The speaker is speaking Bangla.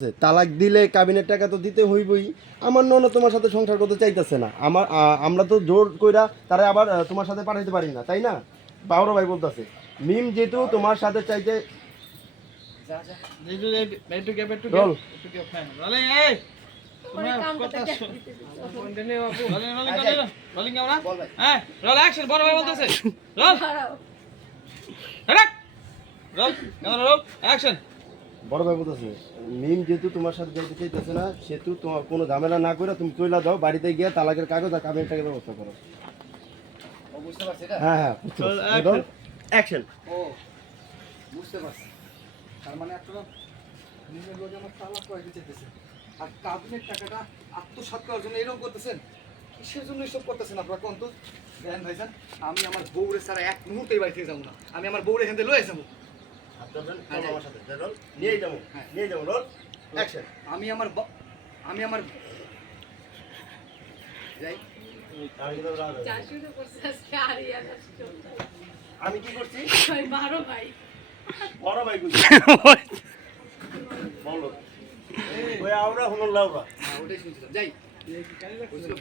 তালাক দিলে কাবিনের টাকা তো দিতে হইবই। আমার ননদ তোমার সাথে সংসার করতে চাইতেছে না, আমরা তো জোর কইরা তারা আবার তোমার সাথে পাঠাইতে পারি না, তাই না? বাবর ভাই বলতেছে মিম যেহেতু তোমার সাথে চাইতে বড় ভাই বলতেছে মিম যেহেতু তোমার সাথে যাইতে চাইতেছে না, সেহেতু তোমার কোনো ঝামেলা না করে তুমি চইলা যাও, বাড়িতে গিয়ে তালাকের কাগজ আর কাবিনের টাকার ব্যবস্থা করো। বুঝতে পারছি এটা? হ্যাঁ হ্যাঁ অ্যাকশন। ও বুঝতে পারছি। তার মানে আপনারা নিজের লোক আমার তালাক করে দিতেছে আর কাবিনের টাকাটা আত্মসাৎ করার জন্য এরকম করতেছেন। কিসের জন্য এসব করতেছেন আপনারা কোন তো? দেন ভাইজান, আমি আমার বউরে ছাড়া এক মুহূর্তে এই বাড়ি থেকে যাবো না। আমি আমার বউরে এখান থেকে লয়ে যাবো। আমার সাথে নিয়ে যাবো, নিয়ে যাবো। Roll action. আমি আমার যাই। আমি কি করছি? বারো ভাই বড় ভাই বলো ওই আমরা হলো লাউরা। ওটাই শুনছিলাম। যাই।